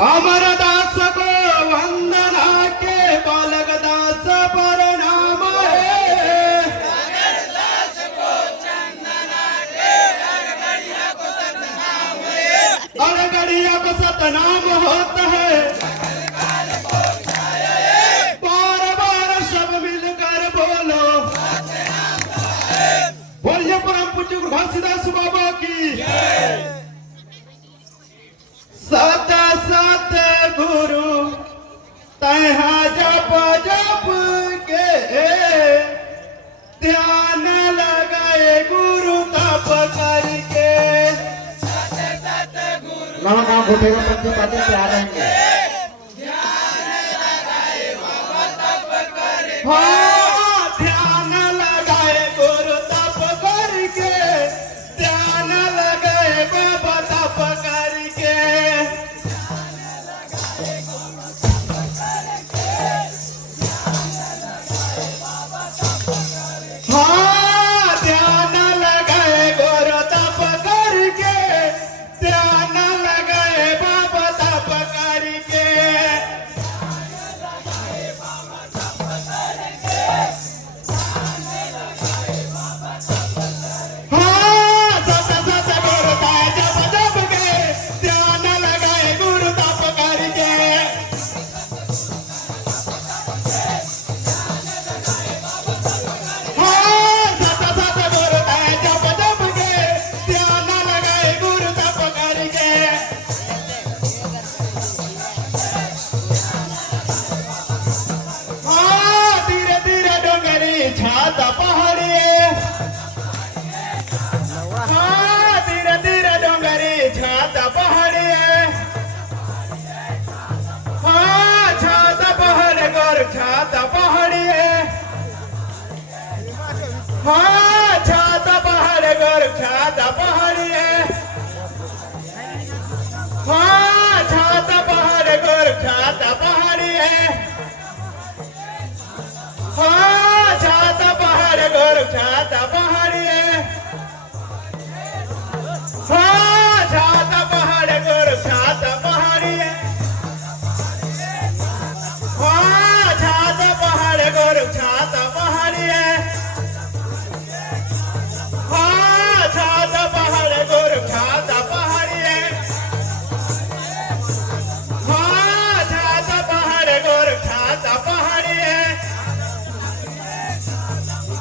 अमरदास को वंदना के बालक दास पर नाम है। अड़गड़िया को सतनाम होता है। बार बार सब मिलकर बोलो बोलिए परम पूज्य गुरु घासीदास बाबा की। सत सत गुरु तहा जप जप के ध्यान लगाए गुरु तप करके। नवा नाम घुटेगा पत्नी पाते प्यार रहेंगे। हाँ ध्यान लगाए गुरु तप करके। ध्यान लगाए बाबा तप करके। हाँ ध्यान लगाए गुरु तप करके। ध्यान लगाए बाबा तप करके। हाँ सत सत गुरु ताय जप जप के। ध्यान लगाए गुरु तप करके। हाँ सत सत गुरु ताय जप जप के। ध्यान लगाए गुरु तप करके। हाँ धीरे धीरे डोंगरी छात पहाड़िए। हाँ धीरे धीरे डोंगरी छात पहाड़िए। हाँ छात पहाड़ गोर छात पहाड़िए। हाँ छात पहाड़ गोर छात पहाड़िए। हाँ छात पहाड़ गोर छात पहाड़िए। हाँ छात पहाड़ गोर छात पहाड़िए। हाँ छात पहाड़ गोर छात पहाड़िए। हाँ छात पहाड़ गोर छात पहाड़िए। हाँ छात पहाड़ गोर छात पहाड़िए। हाँ छात पहाड़ गोर छात पहाड़िए।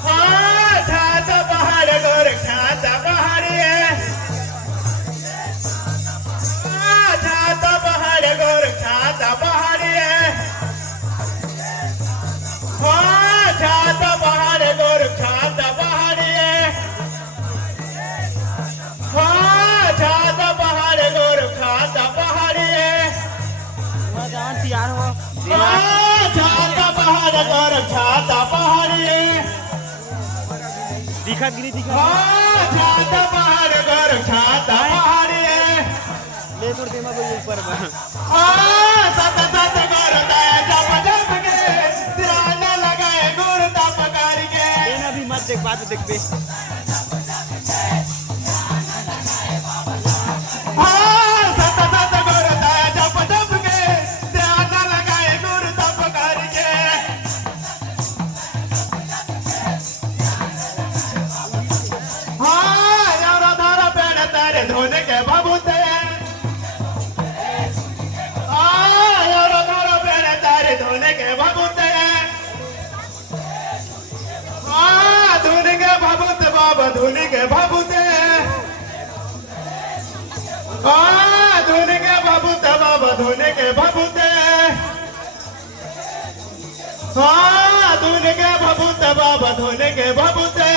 हाँ छात पहाड़ गोर छात पहाड़िए। हाँ छात पहाड़ गोर छात पहाड़िए। हाँ छात पहाड़ गोर छात पहाड़िए। हाँ छात पहाड़ गोर छात पहाड़िए। तैयार हो हाँ छात पहाड़ गोर छात पहाड़िए। दिखा गिरी दिखा हाँ छात पहाड़ गोर छात पहाड़िए। ले तोड़ दे मैं ऊपर हाँ सत सत गुरु ताय जप जप के। ध्यान लगाए गुरु तप करके। लेना भी मत देख बाद में देख बे। हाँ सत सत गुरु ताय जप जप के। ध्यान लगाए गुरु तप करके। हाँ यारा धारा पेड़ तारे धोने के बबूते। हाँ यारा धारा पेड़ तारे धोने के बबूते। हाँ धोने के बबूते बाबा धोने के बबूते। हाँ धोने के बबूते बाबा धोने के बबूते। हाँ धोने के बबूते बाबा धोने के बबूते।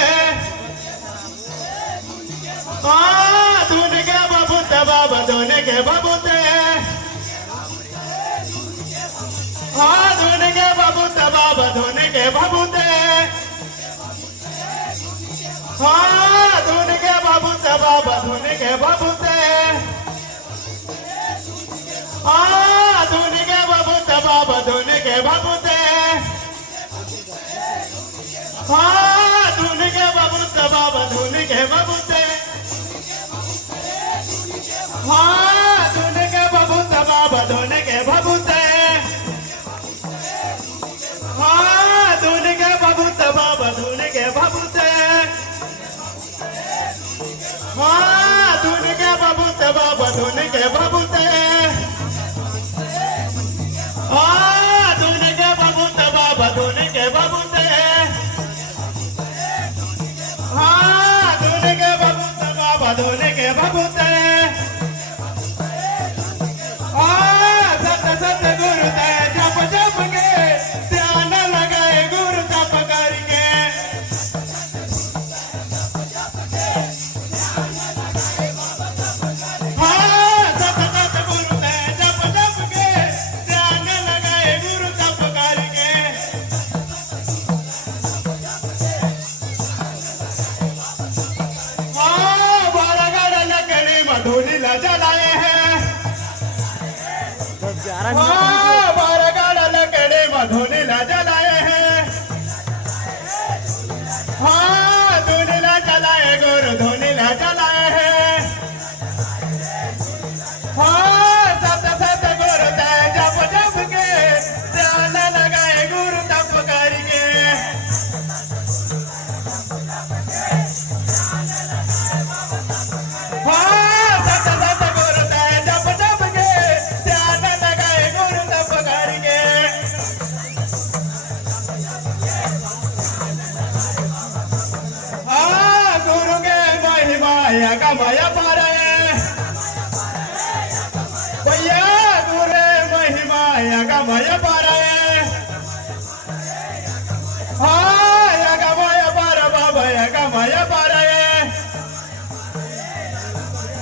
हाँ धोने के बबूते बाबा धोने के बबूते। हाँ धोने के बबूते बाबा धोने के बबूते। हाँ धोने के बबूते बाबा धोने के बबूते। हाँ धोने के बबूते बाबा धोने के बबूते। हाँ धोने के बबूते बाबा धोने के बबूते। बाबा धुन के बबूते हाँ धुन के बबूते बाबा धुन के बबूते हाँ धुन के बबूते बाबा धुन के बबूते हाँ धुन के बबूते बाबा धुन के बबूते हाँ सत सत गुरु ते जप जप के ध्यान लगाए गुरु तप करके हाँ सत सत गुरु ते जप जप के ध्यान लगाए गुरु तप करके हाँ बारगढ़ लकड़ी मधुनी ला जलाए हैं हाँ बारगढ़ लकड़ी मधुनी ला जलाए हैं हाँ धुनी ला जलाए गुरु धुनी ला जलाए हैं हाँ सत सत गुरु ते जप जप के ध्यान लगाए गुरु तप करके हाँ सत सत गुरु ते जप जप के ध्यान लगाए गुरु तप करके हाँ गुरु के महिमा गमय पारे भैया गुरु महिमा गमय पारे हाँ गमय पार बाबा गमय पारे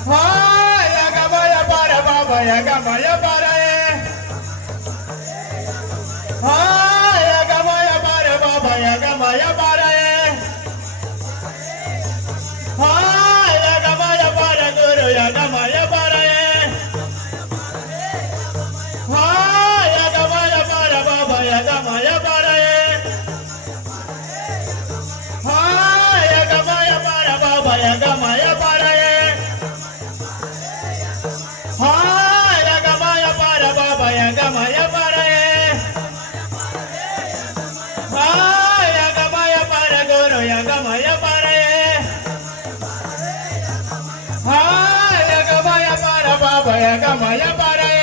हाँ गमय पार बाबा गमय पारे हाँ गमय पार बाबा गमय पारे हाँ गमय पार गुरु गमय पारे हाँ गमय पार बाबा गमय पारे हाँ गमय पार बाबा गमय पारे हाँ गमय पार बाबा गमय पारे हाँ गमय पार गुरु गमय पारे हाँ गमय पार बाबा गमय पारे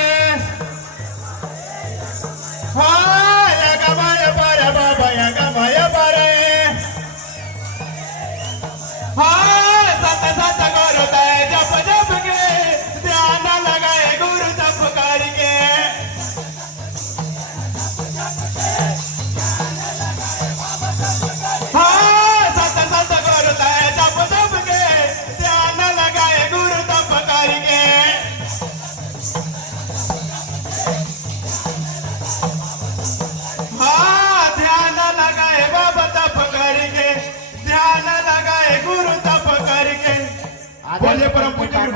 हाँ गमय पार बाबा गमय पारे हाँ सत सत गुरु ते जप जप के ध्यान लगाए गुरु तप करके हाँ सत सत गुरु ते जप जप के ध्यान लगाए गुरु तप करके हाँ ध्यान लगाए बाबा तप करके ध्यान लगाए गुरु तप करके बोलिए परम पूज्य